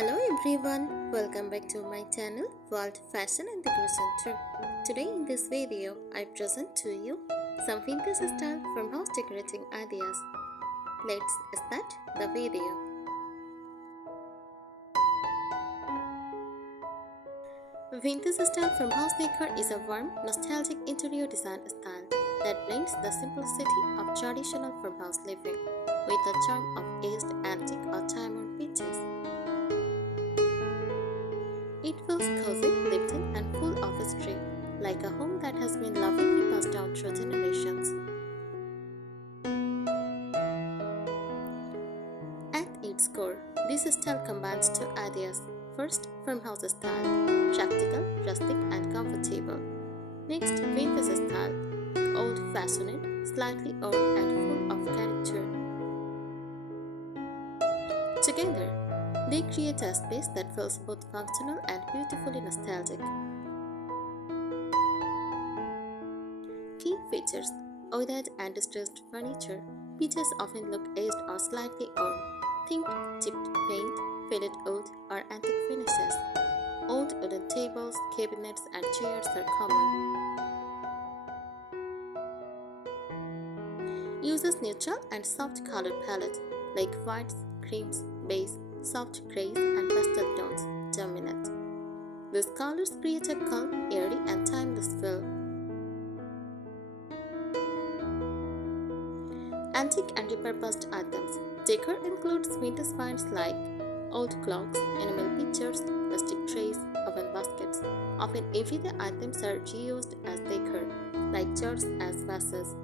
Hello everyone, welcome back to my channel World Fashion and Decoration Tour. Today in this video, I present to you some vintage style farmhouse decorating ideas. Let's start the video. Vintage style farmhouse decor is a warm, nostalgic interior design style that blends the simplicity of traditional farmhouse living with the charm of aged antique or time-worn pieces. It feels cozy, lived-in, and full of history, like a home that has been lovingly passed down through generations. At its core, this style combines two ideas. First, farmhouse style, practical, rustic, and comfortable. Next, vintage style, old-fashioned, slightly old, and full of character. Together, they create a space that feels both functional and beautifully nostalgic. Key features: oiled and distressed furniture. Pieces often look aged or slightly worn. Think chipped paint, faded wood, or antique finishes. Old wooden tables, cabinets, and chairs are common. Uses neutral and soft color palette like whites, creams, beige, soft grays, and pastel tones dominate. These colors create a calm, airy, and timeless feel. Antique and repurposed items. Decor includes vintage finds like old clocks, enamel pictures, plastic trays, oven baskets. Often everyday items are reused as decor, like jars as vases.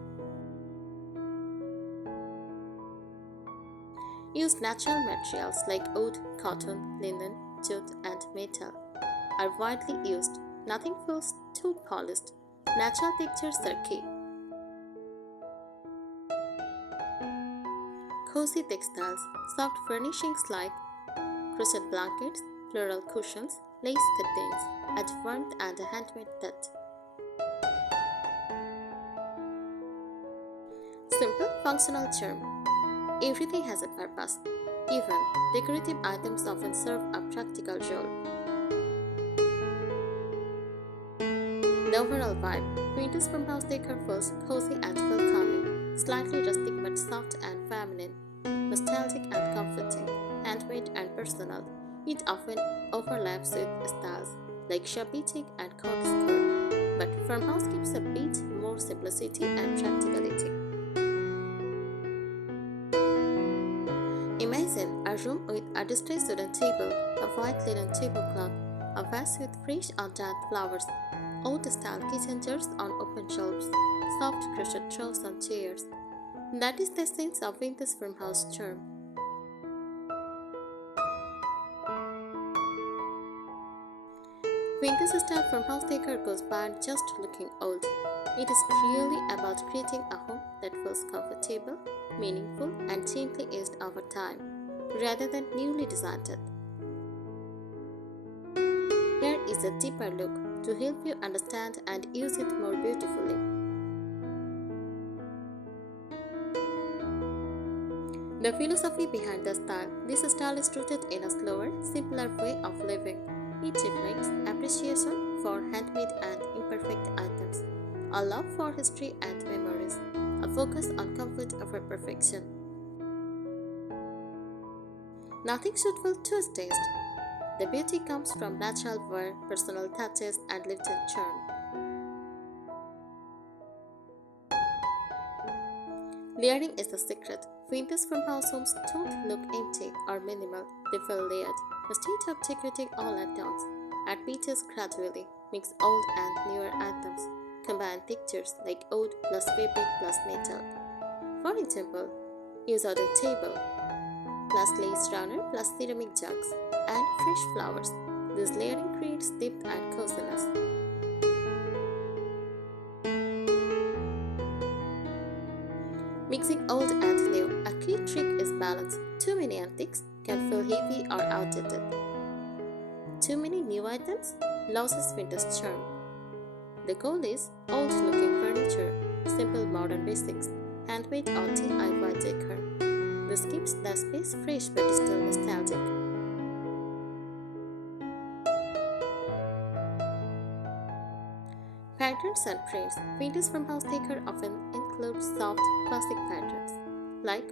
Use natural materials like wood, cotton, linen, jute, and metal. Are widely used. Nothing feels too polished. Natural textures are key. Cozy textiles, soft furnishings like crochet blankets, floral cushions, lace curtains, add warmth and a handmade touch. Simple, functional charm. Everything has a purpose. Even decorative items often serve a practical role. The overall vibe: vintage farmhouse decor feels cozy and welcoming, slightly rustic but soft and feminine, nostalgic and comforting, handmade and personal. It often overlaps with styles like shabby chic and cottage core, but farmhouse gives a bit more simplicity and practicality. Imagine a room with a distressed wooden table, a white linen tablecloth, a vase with fresh untied flowers, old-style kitchen jars on open shelves, soft crochet throws on chairs. That is the essence of vintage farmhouse charm. Vintage style farmhouse decor goes beyond just looking old. It is clearly about creating a home that feels comfortable, meaningful, and gently aged over time, rather than newly designed it. Here is a deeper look to help you understand and use it more beautifully. The philosophy behind the style: this style is rooted in a slower, simpler way of living. It reflects appreciation for handmade and imperfect items, a love for history and memories, a focus on comfort over perfection. Nothing should feel too staged. The beauty comes from natural wear, personal touches, and lived-in charm. Layering is the secret. Vintage farmhouse homes don't look empty or minimal, they feel layered. Instead of decorating all at once, add pieces gradually, mix old and newer items, combine textures like wood plus fabric plus metal. For example, use wooden table plus lace runner plus ceramic jugs and fresh flowers. This layering creates depth and coziness. Mixing old and new. A key trick is balance. Too many antiques can feel heavy or outdated. Too many new items loses vintage charm. The goal is old looking furniture, simple modern basics, handmade or DIY decor. This keeps the space fresh but still nostalgic. Patterns and prints. Vintage farmhouse decor often includes soft, classic patterns, like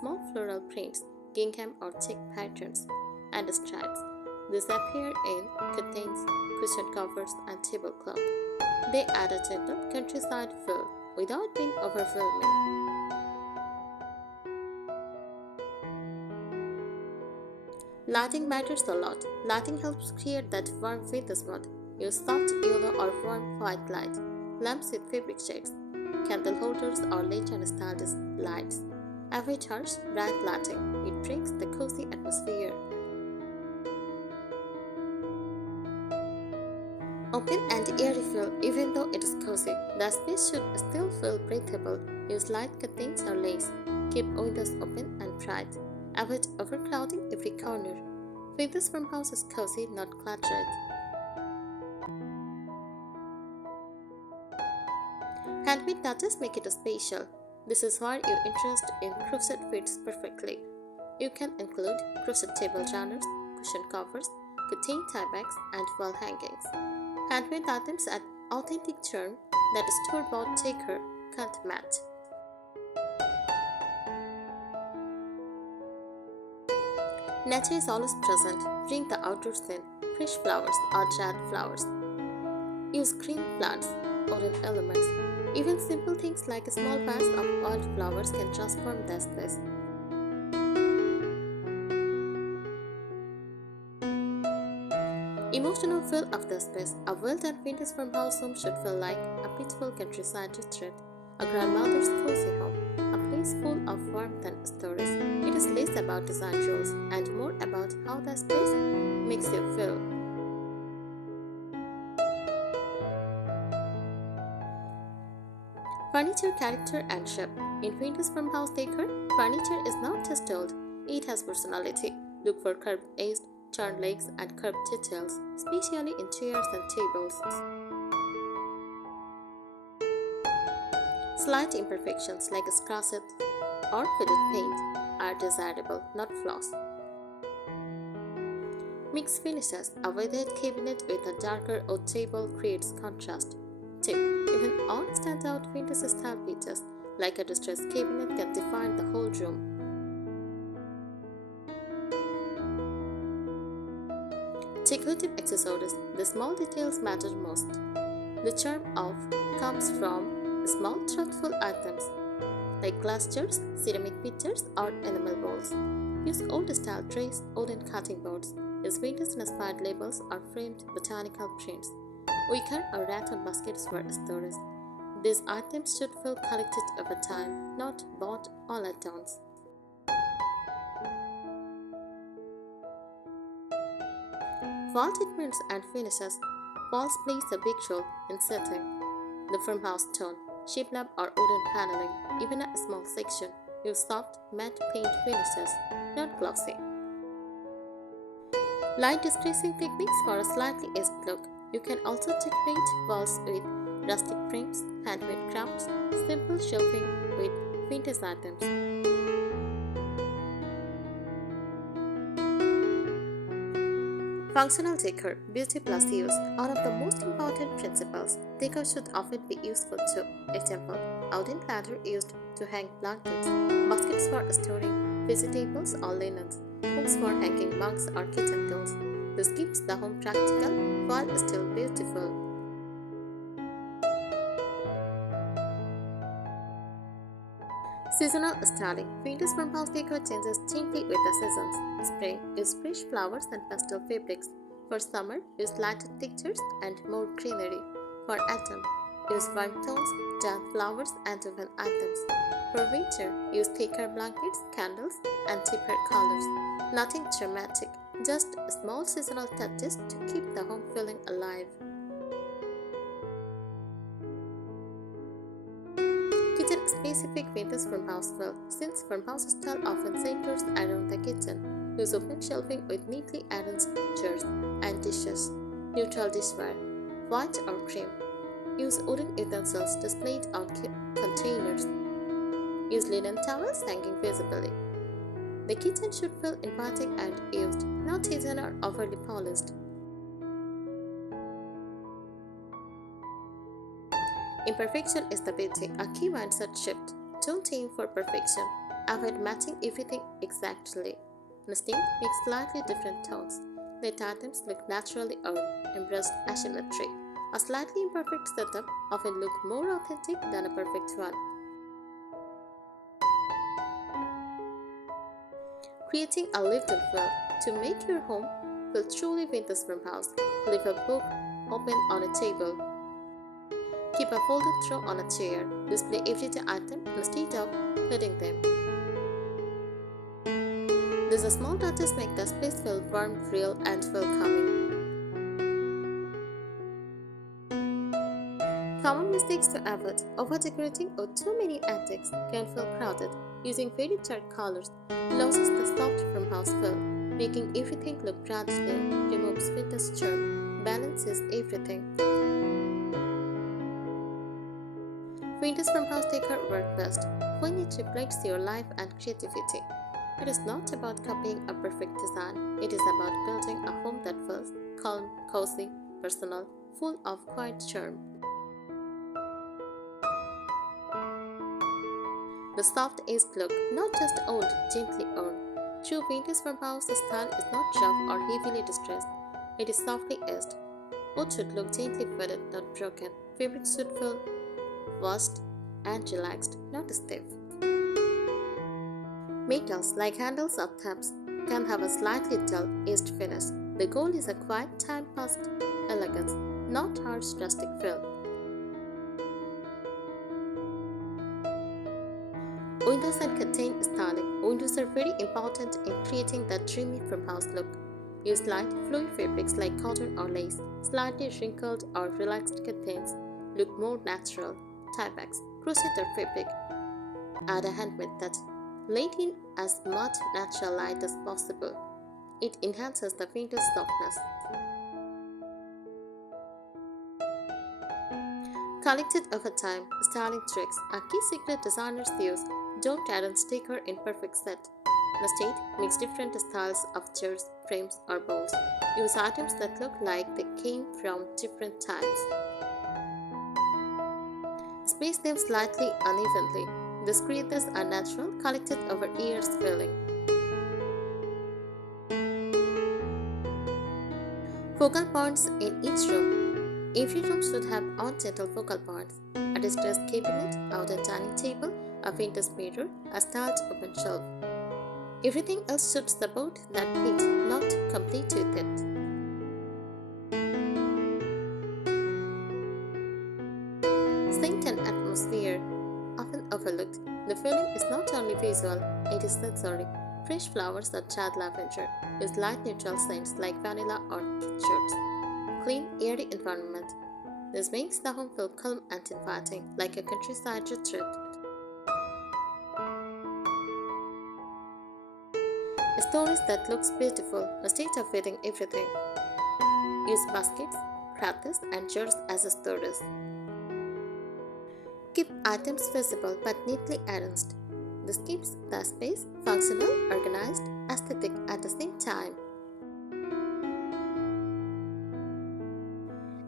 small floral prints, gingham or check patterns, and stripes. These appear in curtains, cushion covers, and tablecloth. They add a gentle countryside feel without being overwhelming. Lighting matters a lot. Lighting helps create that warm vintage mood. Use soft yellow or warm white light, lamps with fabric shades, candle holders or lantern styled lights. Avoid harsh, bright lighting. It breaks the cozy atmosphere. Open and airy feel even though it is cozy. The space should still feel breathable. Use light curtains or lace. Keep windows open and bright. Avoid overcrowding every corner. Vintage farmhouse is cozy, not cluttered. Handmade touches make it special. This is where your interest in crochet fits perfectly. You can include crochet table runners, cushion covers, curtain tie backs, and wall hangings. Handmade items add authentic charm that a store-bought decor can't match. Nature is always present. Bring the outdoors in. Fresh flowers or dried flowers. Use green plants, wooden elements. Even simple things like a small vase of wildflowers can transform the space. Emotional feel of the space. A well-done vintage farmhouse home should feel like a peaceful countryside retreat, a grandmother's cozy home, a place full of warmth and stories. It is less about design rules and more about how the space makes you feel. Furniture character and shape. In vintage farmhouse decor, furniture is not just old, it has personality. Look for curved edges, turned legs, and curved details, especially in chairs and tables. Slight imperfections like scratches or faded paint are desirable, not flaws. Mixed finishes. A weathered cabinet with a darker oak table creates contrast. Tip: even on standout vintage style pieces, like a distressed cabinet, can define the whole room. Decorative accessories. The small details matter most. The charm of comes from small, thoughtful items like glass jars, ceramic pitchers, or enamel bowls. Use old-style trays, wooden cutting boards. Use vintage-inspired labels or framed botanical prints. Wicker or rattan baskets for storage. These items should feel collected over time, not bought all at once. Wall treatments and finishes. Walls plays a big role in setting the farmhouse tone. Shiplap or wooden paneling, even a small section. Use soft, matte paint finishes, not glossy. Light distressing techniques for a slightly edged look. You can also decorate walls with rustic frames, handmade crafts, simple shelving with vintage items. Functional decor, beauty plus use. One of the most important principles. Decor should often be useful too. Example: wooden ladder used to hang blankets, baskets for storing vegetables or linens, hooks for hanging mugs or kitchen tools. This keeps the home practical while still beautiful. Seasonal styling. Vintage farmhouse decor changes gently with the seasons. Spring, use fresh flowers and pastel fabrics. For summer, use lighter textures and more greenery. For autumn, use warm tones, dark flowers, and woven items. For winter, use thicker blankets, candles, and deeper colors. Nothing dramatic, just small seasonal touches to keep the home feeling alive. Kitchen-specific vintage farmhouse feel. Since farmhouse style often centers around the kitchen, use open shelving with neatly arranged jars and dishes. Neutral dishware, white or cream. Use wooden utensils displayed on containers. Use linen towels hanging visibly. The kitchen should feel inviting and used, not hidden or overly polished. Imperfection is the beauty, a key mindset shift. Don't aim for perfection. Avoid matching everything exactly. Instead, make slightly different tones. Let items look naturally earned. Embrace asymmetry. A slightly imperfect setup often looks more authentic than a perfect one. Creating a lived feel. To make your home feel truly vintage farmhouse, leave a book open on a table. Keep a folded throw on a chair. Display everyday item instead of hiding them. These small touches make the space feel warm, real, and welcoming. Common mistakes to avoid: over-decorating or too many antiques can feel crowded. Using faded dark colors loses the soft farmhouse feel. Making everything look brand new removes vintage charm. Balance is everything. Vintage farmhouse decor work best when it reflects your life and creativity. It is not about copying a perfect design. It is about building a home that feels calm, cozy, personal, full of quiet charm. The soft-aged look, not just old, gently earned. True vintage farmhouse style is not rough or heavily distressed. It is softly aged. Wood should look gently faded, not broken. Fabrics should feel washed and relaxed, not stiff. Metals, like handles or tabs, can have a slightly dull, aged finish. The goal is a quiet, time-passed elegance, not harsh, rustic feel. Windows and curtain styling. Windows are very important in creating that dreamy farmhouse look. Use light, flowy fabrics like cotton or lace. Slightly wrinkled or relaxed curtains look more natural. Tie-backs, crochet or fabric. Add a handmade touch. Let in as much natural light as possible. It enhances the painter's softness. Collected over time, styling tricks. A key secret designers use: don't add on sticker in perfect set. Instead, mix different styles of chairs, frames, or bowls. Use items that look like they came from different times. Space them slightly unevenly. This creates a natural, collected over years feeling. Focal points in each room. Every room should have on-gentle focal points. A distressed cabinet, outer dining table, a vintage mirror, a styled open shelf. Everything else should support that pitch, not compete with it. Scent and atmosphere. Often overlooked, the feeling is not only visual, it is sensory. Fresh flowers or charred lavender. Use light neutral scents like vanilla or kitschers. Clean, airy environment. This makes the home feel calm and inviting, like a countryside retreat. Stories that looks beautiful instead of feeding everything. Use baskets, crates, and jars as storage. Keep items visible but neatly arranged. This keeps the space functional, organized, aesthetic at the same time.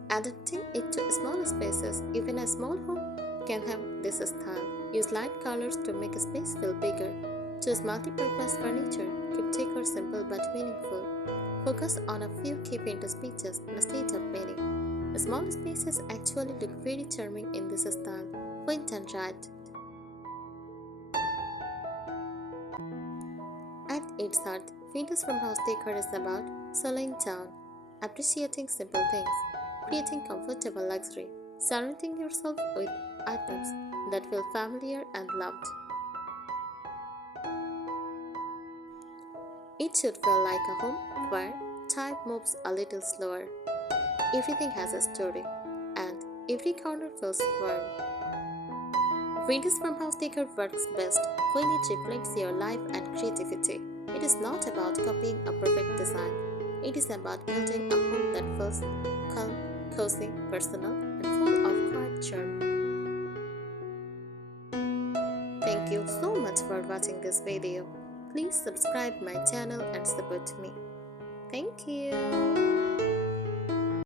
Adapting it to smaller spaces, even a small home can have this style. Use light colors to make a space feel bigger. Choose multi-purpose furniture. Keep decor simple but meaningful. Focus on a few key painted pieces instead of many. Small spaces actually look very charming in this style when done right. At its heart, vintage farmhouse decor is about slowing down, appreciating simple things, creating comfortable luxury, surrounding yourself with items that feel familiar and loved. It should feel like a home where time moves a little slower. Everything has a story, and every corner feels warm. Vintage farmhouse decor works best when it reflects your life and creativity. It is not about copying a perfect design. It is about building a home that feels calm, cozy, personal, and full of quiet charm. Thank you so much for watching this video. Please subscribe my channel and support me. Thank you.